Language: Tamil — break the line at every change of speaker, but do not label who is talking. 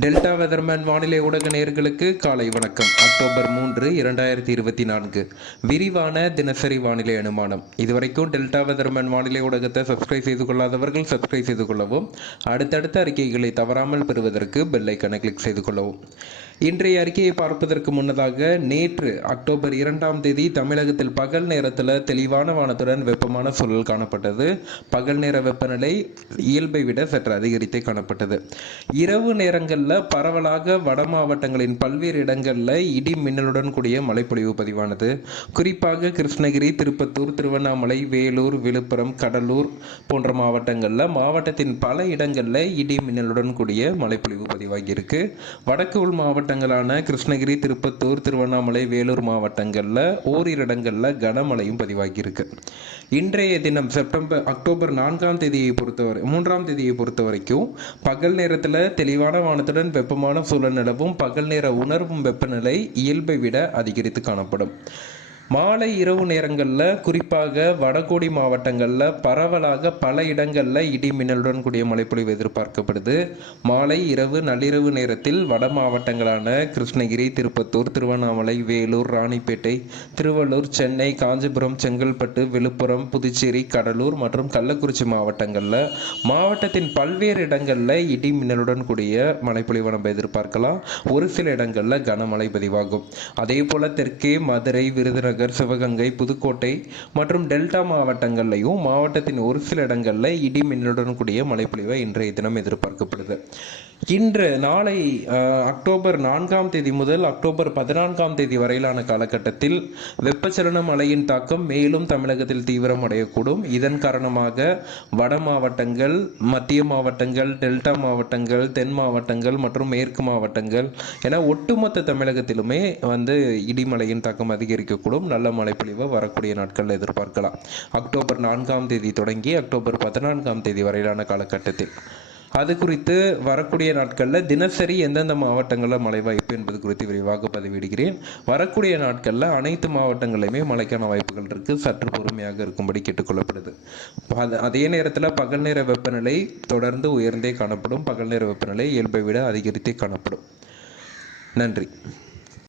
டெல்டா வெதர்மேன் வானிலை ஊடக நேயர்களுக்கு காலை வணக்கம். அக்டோபர் மூன்று இரண்டாயிரத்தி இருபத்தி நான்கு. விரிவான தினசரி வானிலை அனுமானம். இதுவரைக்கும் டெல்டா வெதர்மேன் வானிலை ஊடகத்தை சப்ஸ்கிரைப் செய்து கொள்ளாதவர்கள் சப்ஸ்கிரைப் செய்து கொள்ளவும் அடுத்தடுத்த அறிக்கைகளை தவறாமல் பெறுவதற்கு பெல்லைக்கனை கிளிக் செய்து கொள்ளவும். இன்றைய அறிக்கையை பார்ப்பதற்கு முன்னதாக நேற்று அக்டோபர் இரண்டாம் தேதி தமிழகத்தில் பகல் நேரத்தில் தெளிவான வானத்துடன் வெப்பமான சூழல் காணப்பட்டது. பகல் நேர வெப்பநிலை இயல்பை விட சற்று அதிகரித்தே காணப்பட்டது. இரவு நேரங்களில் பரவலாக வட மாவட்டங்களின் பல்வேறு இடங்களில் இடி மின்னலுடன் கூடிய மழைப்பொழிவு பதிவானது. குறிப்பாக கிருஷ்ணகிரி திருப்பத்தூர் திருவண்ணாமலை வேலூர் விழுப்புரம் கடலூர் போன்ற மாவட்டங்களில் மாவட்டத்தின் பல இடங்களில் இடி மின்னலுடன் கூடிய மழைப்பொழிவு பதிவாகியிருக்கு. வடக்கு உள் மாவட்ட மாவட்டங்களான கிருஷ்ணகிரி திருப்பத்தூர் திருவண்ணாமலை வேலூர் மாவட்டங்களில் ஓரிரு இடங்களில் கனமழையும் பதிவாகியிருக்கு. இன்றைய தினம் செப்டம்பர் அக்டோபர் நான்காம் தேதியை பொறுத்தவரை மூன்றாம் தேதியை பொறுத்த வரைக்கும் பகல் நேரத்தில் தெளிவான வானத்துடன் வெப்பமான சூழல் நிலவும் பகல் நேர உணர்வும் வெப்பநிலை இயல்பை விட அதிகரித்து காணப்படும். மாலை இரவு நேரங்களில் குறிப்பாக வடகோடி மாவட்டங்களில் பரவலாக பல இடங்களில் இடி மின்னலுடன் கூடிய மழைப்பொழிவு எதிர்பார்க்கப்படுது. மாலை இரவு நள்ளிரவு நேரத்தில் வட மாவட்டங்களான கிருஷ்ணகிரி திருப்பத்தூர் திருவண்ணாமலை வேலூர் ராணிப்பேட்டை திருவள்ளூர் சென்னை காஞ்சிபுரம் செங்கல்பட்டு விழுப்புரம் புதுச்சேரி கடலூர் மற்றும் கள்ளக்குறிச்சி மாவட்டங்களில் மாவட்டத்தின் பல்வேறு இடங்களில் இடி மின்னலுடன் கூடிய மழைப்பொழிவு நம்ம எதிர்பார்க்கலாம். ஒரு சில இடங்களில் கனமழை பதிவாகும். அதே போல் தெற்கே மதுரை விருதுநகர் விருதுநகர் சிவகங்கை புதுக்கோட்டை மற்றும் டெல்டா மாவட்டங்கள்லையும் மாவட்டத்தின் ஒரு சில இடங்களில் இடி மின்னலுடன் கூடிய மழைப்பொழிவை இன்றைய தினம் எதிர்பார்க்கப்படுது. இன்று நாளை அக்டோபர் நான்காம் தேதி முதல் அக்டோபர் பதினான்காம் தேதி வரையிலான காலகட்டத்தில் வெப்பச்சலன மழையின் தாக்கம் மேலும் தமிழகத்தில் தீவிரம் அடையக்கூடும். இதன் காரணமாக வட மாவட்டங்கள் மத்திய மாவட்டங்கள் டெல்டா மாவட்டங்கள் தென் மாவட்டங்கள் மற்றும் மேற்கு மாவட்டங்கள் என ஒட்டுமொத்த தமிழகத்திலுமே வந்து இடிமலையின் தாக்கம் அதிகரிக்கக்கூடும். நல்ல மழைப்பொழிவை வரக்கூடிய நாட்களில் எதிர்பார்க்கலாம். அக்டோபர் நான்காம் தேதி தொடங்கி அக்டோபர் பதினான்காம் தேதி வரையிலான காலகட்டத்தில். அது குறித்து வரக்கூடிய நாட்களில் தினசரி எந்தெந்த மாவட்டங்களில் மழை வாய்ப்பு என்பது குறித்து விரிவாக பதிவிடுகிறேன். வரக்கூடிய நாட்களில் அனைத்து மாவட்டங்களிலுமே மழைக்கான வாய்ப்புகள் இருக்குது சற்று பொறுமையாக இருக்கும்படி கேட்டுக்கொள்ளப்படுது. அதே நேரத்தில் பகல் நேர வெப்பநிலை தொடர்ந்து உயர்ந்தே காணப்படும். பகல் நேர வெப்பநிலை இயல்பை விட அதிகரித்தே காணப்படும். நன்றி.